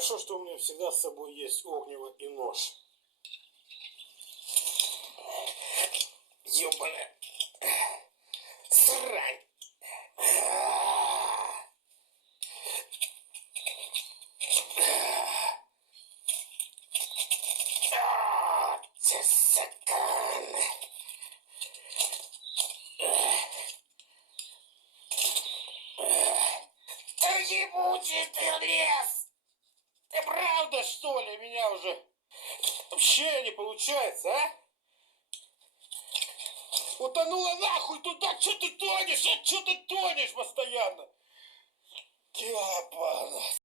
Хорошо, что у меня всегда с собой есть огниво и нож. Ёбаная срань. Тисакан. Да ебучий ты лес! Ты правда, что ли, меня уже вообще не получается, а? Утонула нахуй туда, что ты тонешь? Что ты тонешь постоянно? Ёбана.